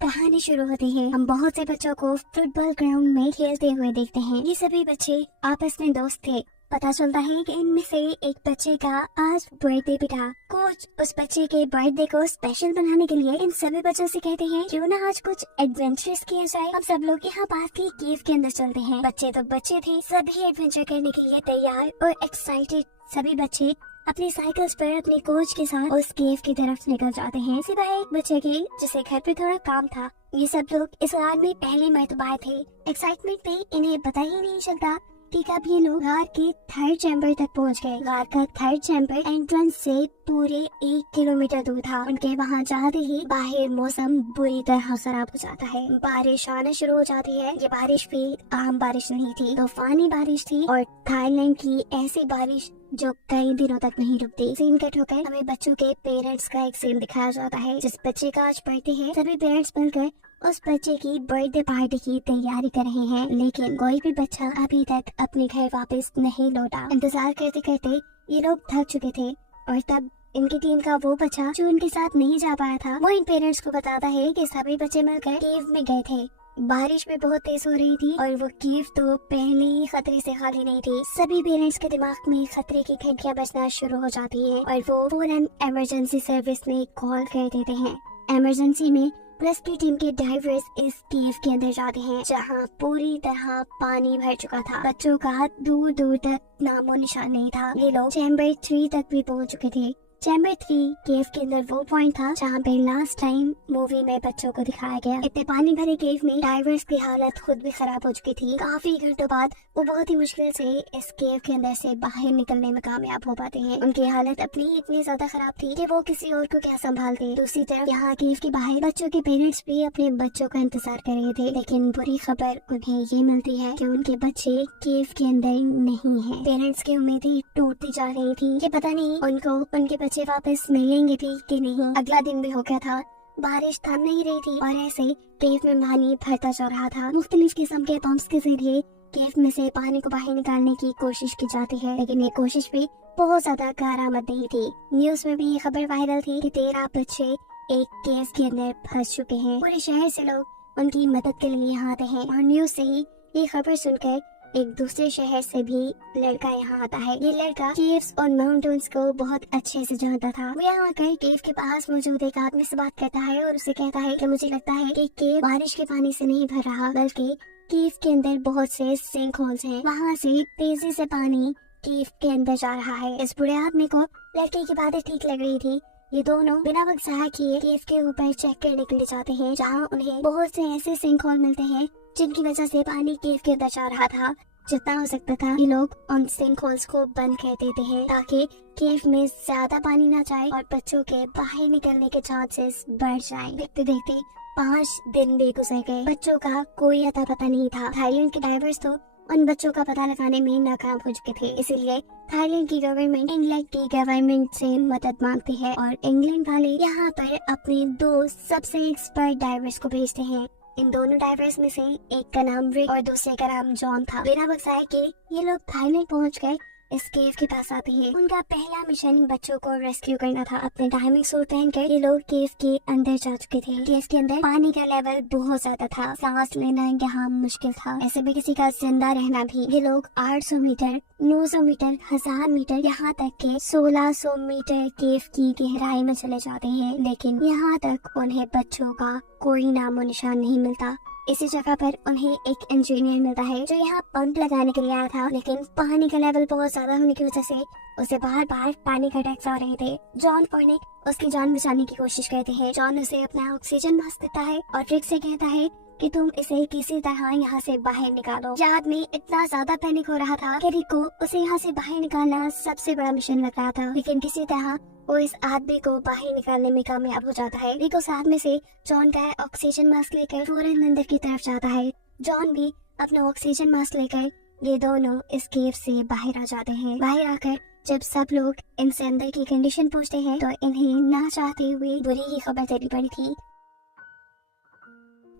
कहानी शुरू होती है। हम बहुत से बच्चों को फुटबॉल ग्राउंड में खेलते हुए देखते हैं। ये सभी बच्चे आपस में दोस्त थे। पता चलता है कि इनमें से एक बच्चे का आज बर्थडे भी था। कोच उस बच्चे के बर्थडे को स्पेशल बनाने के लिए इन सभी बच्चों से कहते हैं क्यों ना आज कुछ एडवेंचर्स किया जाए। हम सब लोग यहाँ पास की केव के अंदर चलते हैं। बच्चे तो बच्चे थे, सभी एडवेंचर करने के लिए तैयार और एक्साइटेड। सभी बच्चे अपनी साइकिल्स पर अपने कोच के साथ उस केव की तरफ निकल जाते हैं। सिवाय एक बच्चे के जिसे घर पे थोड़ा काम था। ये सब लोग इस गार में पहली मर्तबा थे। एक्साइटमेंट में इन्हें पता ही नहीं चलता कि कब ये लोग गार के थर्ड चैम्बर तक पहुंच गए। गार का थर्ड चैम्बर एंट्रेंस से पूरे 1 किलोमीटर दूर था। उनके वहां जाते ही बाहर मौसम बुरी तरह खराब हो जाता है। बारिश आना शुरू हो जाती है। ये बारिश भी आम बारिश नहीं थी, तूफानी बारिश थी और थाईलैंड की ऐसी बारिश जो कई दिनों तक नहीं रुकती। सीन कट होकर हमें बच्चों के पेरेंट्स का एक सीन दिखाया जाता है। जिस बच्चे का आज बर्थडे है, सभी पेरेंट्स मिलकर उस बच्चे की बर्थडे पार्टी की तैयारी कर रहे हैं, लेकिन कोई भी बच्चा अभी तक अपने घर वापस नहीं लौटा। इंतजार करते करते ये लोग थक चुके थे और तब इनकी टीम का वो बच्चा जो उनके साथ नहीं जा पाया था, वो इन पेरेंट्स को बताता है कि सभी बच्चे मिलकर केव में गए थे। बारिश भी बहुत तेज हो रही थी और वो केव तो पहले ही खतरे से खाली नहीं थी। सभी पेरेंट्स के दिमाग में खतरे की घंटियां बजना शुरू हो जाती है और वो फौरन इमरजेंसी सर्विस में कॉल कर देते हैं। इमरजेंसी में रेस्क्यू टीम के डाइवर्स इस केव के अंदर जाते हैं जहां पूरी तरह पानी भर चुका था। बच्चों का दूर दूर तक नामो निशान नहीं था। ये लोग चैम्बर 3 तक भी पहुंच चुके थे। चैम्बर 3 केव के अंदर वो पॉइंट था जहाँ पे लास्ट टाइम मूवी में बच्चों को दिखाया गया। इतने पानी भरे केव में डाइवर्स की हालत खुद भी खराब हो चुकी थी। काफी घंटों बाद वो बहुत ही मुश्किल से इस केव के अंदर से बाहर निकलने में कामयाब हो पाते हैं। उनकी हालत अपनी इतनी ज्यादा खराब थी कि वो किसी और को क्या संभालते। दूसरी तरफ यहाँ केव के बाहर बच्चों के पेरेंट्स भी अपने बच्चों का इंतजार कर रहे थे, लेकिन बुरी खबर उन्हें ये मिलती है कि उनके बच्चे केव के अंदर नहीं है। पेरेंट्स की उम्मीदें टूटती जा रही थी कि पता नहीं उनको उनके बच्चे वापस मिलेंगे भी कि नहीं। अगला दिन भी हो गया था, बारिश थम नहीं रही थी और ऐसे केव में पानी भरता जा रहा था। मुख्तलिफ किस्म के पंप्स के जरिए केव में से पानी को बाहर निकालने की कोशिश की जाती है, लेकिन ये कोशिश भी बहुत ज्यादा कारआमद नहीं थी। न्यूज में भी ये खबर वायरल थी कि 13 बच्चे एक केव के अंदर फंस चुके हैं। पूरे शहर से लोग उनकी मदद के लिए यहाँ आते हैं और न्यूज से ही ये खबर सुनकर एक दूसरे शहर से भी लड़का यहाँ आता है। ये लड़का केव्स और माउंटेन्स को बहुत अच्छे से जानता था। वो यहाँ आकर केव के पास मौजूद एक आदमी से बात करता है और उसे कहता है कि मुझे लगता है कि केव बारिश के पानी से नहीं भर रहा, बल्कि केव के अंदर बहुत से सिंक होल्स हैं। वहाँ से तेजी से पानी केव के अंदर जा रहा है। इस बुढ़े आदमी को लड़के की बातें ठीक लग रही थी। ये दोनों बिना वक्त ज़ाया किए केव के ऊपर चेक करने के लिए जाते हैं, जहाँ उन्हें बहुत से ऐसे सिंक होल मिलते हैं जिनकी वजह से पानी केव के अंदर जा रहा था। जितना हो सकता था ये लोग उन सिंक होल्स को बंद कर देते हैं ताकि केव में ज्यादा पानी ना जाए और बच्चों के बाहर निकलने के चांसेस बढ़ जाएं। देखते देखते 5 दिन भी गुजर गए। बच्चों का कोई अता पता नहीं था। थाईलैंड के डाइवर्स तो उन बच्चों का पता लगाने में नाकाम हो चुके थे। इसीलिए थाईलैंड की गवर्नमेंट इंग्लैंड की गवर्नमेंट से मदद मांगती है और इंग्लैंड वाले यहाँ पर अपने 2 सबसे एक्सपर्ट डाइवर्स को भेजते हैं। इन दोनों डाइवर्स में से एक का नाम रिक और दूसरे का नाम जॉन था। बिना वक्त ज़ाया के ये लोग थाईलैंड पहुँच गए। इस केव के पास आते हैं। उनका पहला मिशन बच्चों को रेस्क्यू करना था। अपने डाइविंग सूट पहनकर ये लोग केव के अंदर जा चुके थे। केव के अंदर पानी का लेवल बहुत ज्यादा था, सांस लेना यहाँ मुश्किल था, ऐसे भी किसी का जिंदा रहना भी। ये लोग 800 मीटर, 900 मीटर, 1000 मीटर, यहाँ तक के 1600 मीटर केव की गहराई में चले जाते हैं, लेकिन यहाँ तक उन्हें बच्चों का कोई नामो निशान नहीं मिलता। इसी जगह पर उन्हें एक इंजीनियर मिलता है जो यहाँ पंप लगाने के लिए आया था, लेकिन पानी का लेवल बहुत ज्यादा होने की वजह से उसे बार बार पानी का अटैक्स आ रहे थे। जॉन और निक उसकी जान बचाने की कोशिश करते हैं। जॉन उसे अपना ऑक्सीजन मास्क देता है और रिक से कहता है कि तुम इसे किसी तरह यहाँ से बाहर निकालो। यह आदमी इतना ज्यादा पैनिक हो रहा था कि रिक को उसे यहाँ से बाहर निकालना सबसे बड़ा मिशन लग रहा था, लेकिन किसी तरह वो इस आदमी को बाहर निकालने में कामयाब हो जाता है। रिक उस आदमी से जॉन का ऑक्सीजन मास्क लेकर फौरन अंदर की तरफ जाता है। जॉन भी अपना ऑक्सीजन मास्क लेकर ये दोनों इस केव से बाहर आ जाते हैं। बाहर आकर जब सब लोग इनसे अंदर की कंडीशन पूछते हैं तो इन्हें ना चाहते हुए बुरी ही खबर देनी पड़ी थी।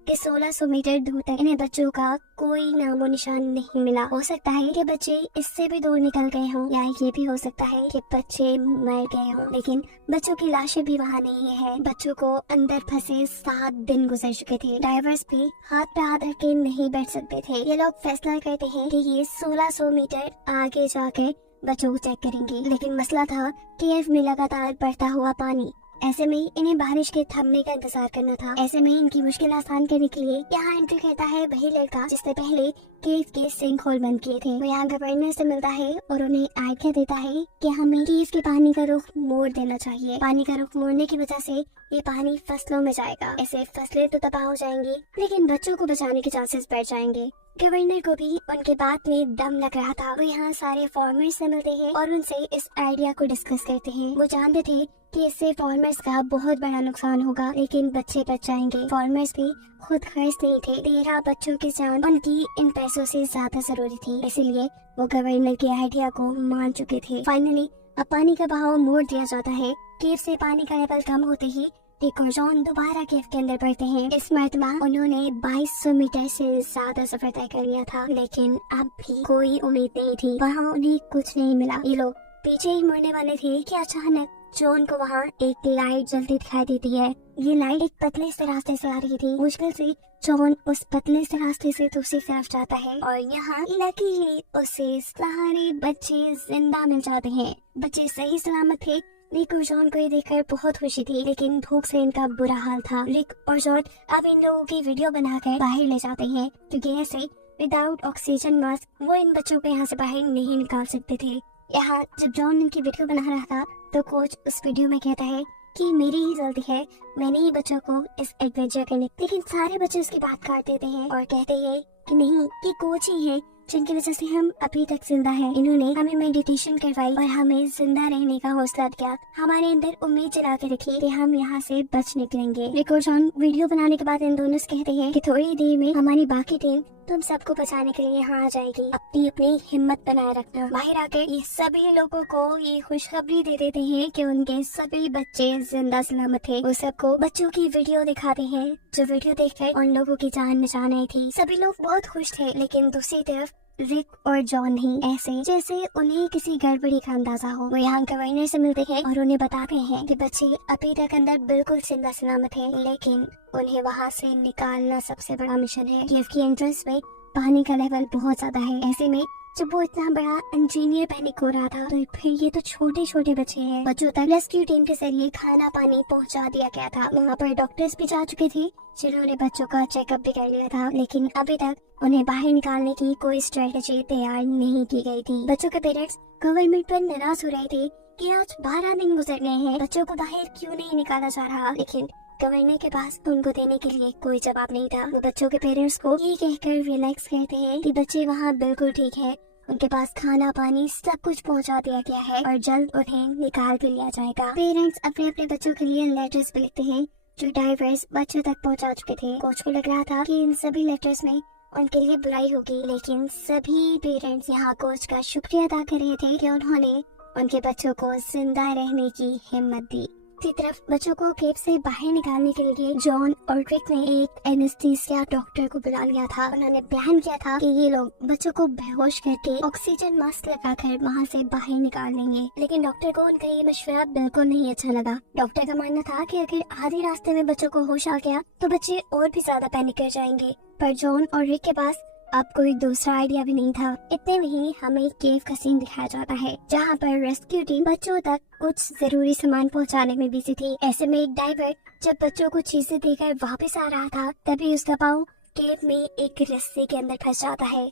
कि 1600 मीटर दूर तक इन्हें बच्चों का कोई नामो निशान नहीं मिला। हो सकता है कि बच्चे इससे भी दूर निकल गए हों, या ये भी हो सकता है कि बच्चे मर गए हों, लेकिन बच्चों की लाशें भी वहाँ नहीं है। बच्चों को अंदर फंसे 7 दिन गुजर चुके थे। ड्राइवर्स भी हाथ पे हाथ रख के नहीं बैठ सकते थे। ये लोग फैसला करते हैं कि ये 1600 मीटर आगे जाकर बच्चों को चेक करेंगे, लेकिन मसला था केव में लगातार बढ़ता हुआ पानी। ऐसे में इन्हें बारिश के थमने का इंतजार करना था। ऐसे में इनकी मुश्किल आसान करने के लिए यहाँ एंट्री करता है वही लड़का जिसने पहले केव के सिंक होल बंद किए थे। वो यहाँ गवर्नर से मिलता है और उन्हें आज्ञा देता है कि हमें केव के पानी का रुख मोड़ देना चाहिए। पानी का रुख मोड़ने की वजह से ये पानी फसलों में जाएगा। ऐसे फसलें तो तबाह हो जाएंगी, लेकिन बच्चों को बचाने के चांसेस बढ़ जाएंगे। गवर्नर को भी उनके बात में दम लग रहा था। वो यहाँ सारे फार्मर्स से मिलते हैं और उनसे इस आइडिया को डिस्कस करते हैं। वो जानते थे कि इससे फार्मर्स का बहुत बड़ा नुकसान होगा, लेकिन बच्चे बच जाएंगे। फार्मर्स भी खुद खर्च नहीं थे। 13 बच्चों की जान उनकी इन पैसों से ज्यादा जरूरी थी, इसलिए वो गवर्नर के आइडिया को मान चुके थे। फाइनली अब पानी का बहाव मोड़ दिया जाता है। केव से पानी का लेवल कम होते ही रिक और जॉन दोबारा केव के अंदर बढ़ते हैं। इस मरतबा उन्होंने 2200 मीटर से ज्यादा सफर तय कर लिया था, लेकिन अब भी कोई उम्मीद नहीं थी। वहाँ उन्हें कुछ नहीं मिला। ये लोग पीछे ही मुड़ने वाले थे कि अचानक जॉन को वहाँ एक लाइट जलती दिखाई देती है। ये लाइट एक पतले से रास्ते से आ रही थी। मुश्किल से जॉन उस पतले से रास्ते से दूसरी तरफ जाता है और यहाँ लकीली उसे सारे बच्चे जिंदा मिल जाते हैं। बच्चे सही सलामत थे। रिक और जॉन को ये देखकर बहुत खुशी थी, लेकिन भूख से इनका बुरा हाल था। रिक और जॉन अब इन लोगों की वीडियो बनाकर बाहर ले जाते हैं, क्योंकि ऐसे विदाउट ऑक्सीजन मास्क वो इन बच्चों को यहाँ से बाहर नहीं निकाल सकते थे। यहाँ जब जॉन इनकी वीडियो बना रहा था तो कोच उस वीडियो में कहता है कि मेरी ही गलती है, मैंने ही बच्चों को इस एडवेंचर करने, लेकिन सारे बच्चे उसकी बात काट देते हैं और कहते हैं कि नहीं, ये कोच ही है जिनकी वजह से हम अभी तक जिंदा हैं। इन्होंने हमें मेडिटेशन करवाई और हमें जिंदा रहने का हौसला दिया, हमारे अंदर उम्मीद जला के रखी कि हम यहाँ से बच निकलेंगे। रिक और जॉन वीडियो बनाने के बाद इन दोनों से कहते हैं कि थोड़ी देर में हमारी बाकी टीम तुम सबको बचाने के लिए यहाँ आ जाएगी। अपनी हिम्मत बनाए रखना। बाहर आकर ये सभी लोगों को ये खुशखबरी दे देते हैं कि उनके सभी बच्चे जिंदा सलामत थे। वो सबको बच्चों की वीडियो दिखाते हैं, जो वीडियो देखकर उन लोगों की जान बचान आई थी। सभी लोग बहुत खुश थे, लेकिन दूसरी तरफ रिक और जॉन नहीं, ऐसे जैसे उन्हें किसी गड़बड़ी का अंदाजा हो। वो यहाँ गवर्नर से मिलते हैं और उन्हें बताते हैं कि बच्चे अभी तक अंदर बिल्कुल जिंदा सलामत है, लेकिन उन्हें वहाँ से निकालना सबसे बड़ा मिशन है। केव की एंट्रेंस में पानी का लेवल बहुत ज्यादा है। ऐसे में जब वो इतना बड़ा इंजीनियर पैनिक हो रहा था, तो फिर ये तो छोटे छोटे बच्चे हैं। बच्चों तक रेस्क्यू टीम के जरिए खाना पानी पहुंचा दिया गया था। वहाँ पर डॉक्टर्स भी जा चुके थे, जिन्होंने बच्चों का चेकअप भी कर लिया था, लेकिन अभी तक उन्हें बाहर निकालने की कोई स्ट्रेटेजी तैयार नहीं की गई थी। बच्चों के पेरेंट्स गवर्नमेंट पर नाराज हो रहे थे कि आज 12 दिन गुजर गए हैं, बच्चों को बाहर क्यों नहीं निकाला जा रहा, लेकिन गवर्नर के पास उनको देने के लिए कोई जवाब नहीं था। वो बच्चों के पेरेंट्स को ये कहकर रिलैक्स कहते हैं कि बच्चे वहाँ बिल्कुल ठीक है, उनके पास खाना पानी सब कुछ पहुंचा दिया गया है और जल्द उन्हें निकाल भी लिया जाएगा। पेरेंट्स अपने अपने बच्चों के लिए लेटर्स भी लिखते हैं, जो ड्राइवर्स बच्चों तक पहुंचा चुके थे। कोच को लग रहा था कि इन सभी लेटर्स में उनके लिए बुराई होगी, लेकिन सभी पेरेंट्स यहाँ कोच का शुक्रिया अदा कर रहे थे कि उन्होंने उनके बच्चों को जिंदा रहने की हिम्मत दी। दूसरी तरफ बच्चों को केव से बाहर निकालने के लिए जॉन और रिक ने एक एनेस्थीसिया डॉक्टर को बुला लिया था। उन्होंने प्लान किया था कि ये लोग बच्चों को बेहोश करके ऑक्सीजन मास्क लगाकर वहाँ से बाहर निकाल लेंगे, लेकिन डॉक्टर को उनका ये मशवरा बिल्कुल नहीं अच्छा लगा। डॉक्टर का मानना था कि अगर आधे रास्ते में बच्चों को होश आ गया तो बच्चे और भी ज्यादा पैनिक कर जाएंगे, पर जॉन और रिक के पास अब कोई दूसरा आइडिया भी नहीं था। इतने में ही हमें केव का सीन दिखाया जाता है, जहाँ पर रेस्क्यू टीम बच्चों तक कुछ जरूरी सामान पहुँचाने में बिजी थी। ऐसे में एक ड्राइवर जब बच्चों को चीजें देकर वापस आ रहा था, तभी उसका पाँव केव में एक रस्सी के अंदर फंस जाता है।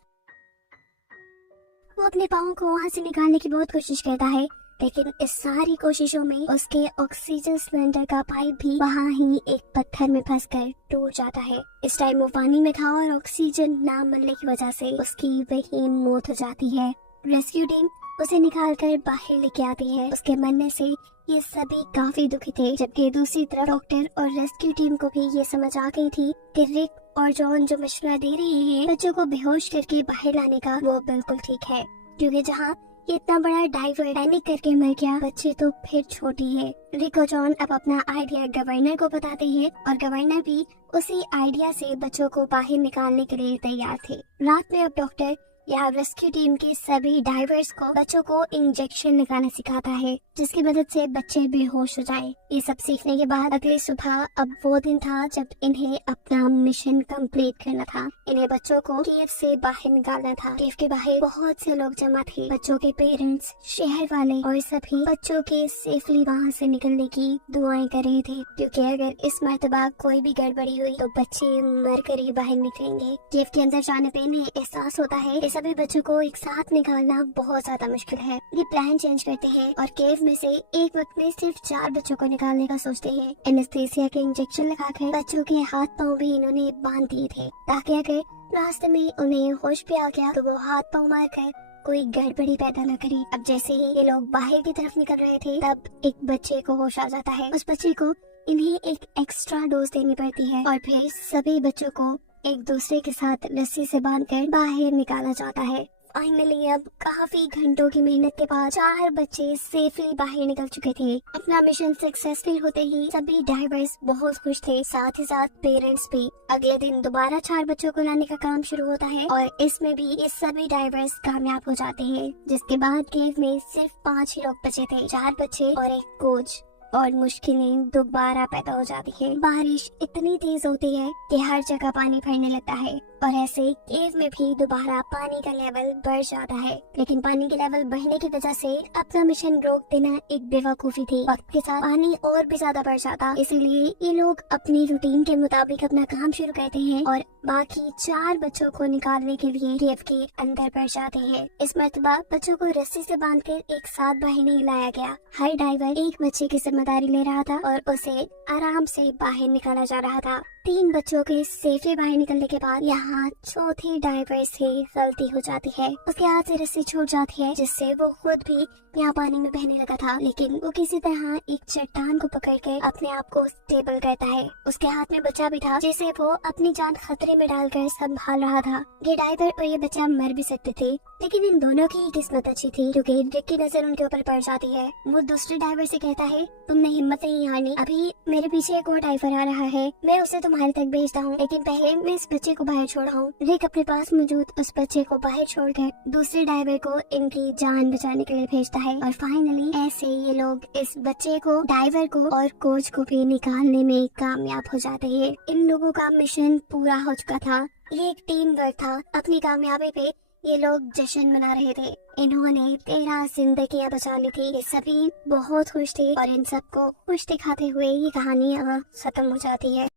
वो अपने पाँव को वहाँ से निकालने की बहुत कोशिश करता है, लेकिन इस सारी कोशिशों में उसके ऑक्सीजन सिलेंडर का पाइप भी वहाँ ही एक पत्थर में फंसकर टूट जाता है। इस टाइम वो पानी में था और ऑक्सीजन ना मिलने की वजह से उसकी वही मौत हो जाती है। रेस्क्यू टीम उसे निकालकर बाहर लेके आती है। उसके मरने से ये सभी काफी दुखी थे, जबकि दूसरी तरफ डॉक्टर और रेस्क्यू टीम को भी ये समझ आ गई थी कि रिक और जॉन जो मशवरा दे रहे हैं बच्चों को बेहोश करके बाहर लाने का, वो बिल्कुल ठीक है, क्योंकि जहाँ ये इतना बड़ा डाइवर पैनिक करके मर गया, बच्चे तो फिर छोटी है। रिक और जॉन अब अपना आइडिया गवर्नर को बताते हैं और गवर्नर भी उसी आइडिया से बच्चों को बाहर निकालने के लिए तैयार थे। रात में अब डॉक्टर यहाँ रेस्क्यू टीम के सभी डाइवर्स को बच्चों को इंजेक्शन लगाना सिखाता है, जिसकी मदद से बच्चे बेहोश हो जाएं। ये सब सीखने के बाद अगली सुबह अब वो दिन था जब इन्हें अपना मिशन कंप्लीट करना था। इन्हें बच्चों को केव से बाहर निकालना था। केव के बाहर बहुत से लोग जमा थे, बच्चों के पेरेंट्स, शहर वाले और सभी बच्चों के सेफली वहाँ से निकलने की दुआएं कर रहे थे, क्योंकि अगर इस मर्तबा कोई भी गड़बड़ी हुई तो बच्चे मर कर ही बाहर निकलेंगे। केव के अंदर जाने पे इन्हें एहसास होता है कि सभी बच्चों को एक साथ निकालना बहुत ज्यादा मुश्किल है। ये प्लान चेंज करते हैं और केव में से एक वक्त में सिर्फ 4 बच्चों को निकालने का सोचते हैं। एनेस्थीसिया के इंजेक्शन लगाकर बच्चों के हाथ पाँव भी इन्होंने बांध दिए थे, ताकि अगर रास्ते में उन्हें होश पे आ गया तो वो हाथ पाँव मार कर कोई गड़बड़ी पैदा न करे। अब जैसे ही ये लोग बाहर की तरफ निकल रहे थे तब एक बच्चे को होश आ जाता है। उस बच्चे को इन्हें एक एक्स्ट्रा डोज देनी पड़ती है और फिर सभी बच्चों को एक दूसरे के साथ रस्सी से बांधकर बाहर निकाला जाता है। फाइनली अब काफी घंटों की मेहनत के बाद 4 बच्चे सेफली बाहर निकल चुके थे। अपना मिशन सक्सेसफुल होते ही सभी डाइवर्स बहुत खुश थे, साथ ही साथ पेरेंट्स भी। अगले दिन दोबारा 4 बच्चों को लाने का काम शुरू होता है और इसमें भी ये सभी डाइवर्स कामयाब हो जाते हैं, जिसके बाद केव में सिर्फ 5 ही लोग बचे थे, 4 बच्चे और एक कोच। और मुश्किलें दोबारा पैदा हो जाती है। बारिश इतनी तेज होती है कि हर जगह पानी भरने लगता है और ऐसे केव में भी दोबारा पानी का लेवल बढ़ जाता है। लेकिन पानी के लेवल बढ़ने की वजह से अपना मिशन रोक देना एक बेवकूफी थी। वक्त के साथ पानी और भी ज्यादा बढ़ जाता, इसीलिए ये लोग अपनी रूटीन के मुताबिक अपना काम शुरू करते हैं और बाकी 4 बच्चों को निकालने के लिए केव के अंदर बढ़ जाते हैं। इस मर्तबा बच्चों को रस्सी से बांधकर एक साथ बाहर नहीं लाया गया। हर डाइवर एक बच्चे की जिम्मेदारी ले रहा था और उसे आराम से बाहर निकाला जा रहा था। 3 बच्चों के सेफली बाहर निकलने के बाद यहाँ चौथे डाइवर से गलती हो जाती है। उसके हाथ से रस्सी छूट जाती है, जिससे वो खुद भी यहाँ पानी में बहने लगा था, लेकिन वो किसी तरह एक चट्टान को पकड़कर अपने आप को स्टेबल करता है। उसके हाथ में बच्चा भी था, जिसे वो अपनी जान खतरे में डालकर संभाल रहा था। ये डाइवर और ये बच्चा मर भी सकते थे, लेकिन इन दोनों की किस्मत अच्छी थी, क्योंकि रिक की नजर उनके ऊपर पड़ जाती है। वो दूसरे डाइवर से कहता है, तुमने हिम्मत नहीं हारनी, अभी मेरे पीछे एक और डाइवर आ रहा है, मैं उसे तुम्हारे तक भेजता हूँ, लेकिन पहले मैं इस बच्चे को बाहर छोड़ाऊँ। रिक अपने पास मौजूद उस बच्चे को बाहर छोड़कर दूसरे डाइवर को इनकी जान बचाने के लिए भेजता है और फाइनली ऐसे ये लोग इस बच्चे को, डाइवर को और कोच को भी निकालने में कामयाब हो जाते हैं। इन लोगों का मिशन पूरा हो चुका था। ये एक टीम वर्क था। अपनी कामयाबी पे ये लोग जश्न मना रहे थे। इन्होंने 13 जिंदगियां बचा ली थी। ये सभी बहुत खुश थे और इन सबको खुश दिखाते हुए ये कहानी खत्म हो जाती है।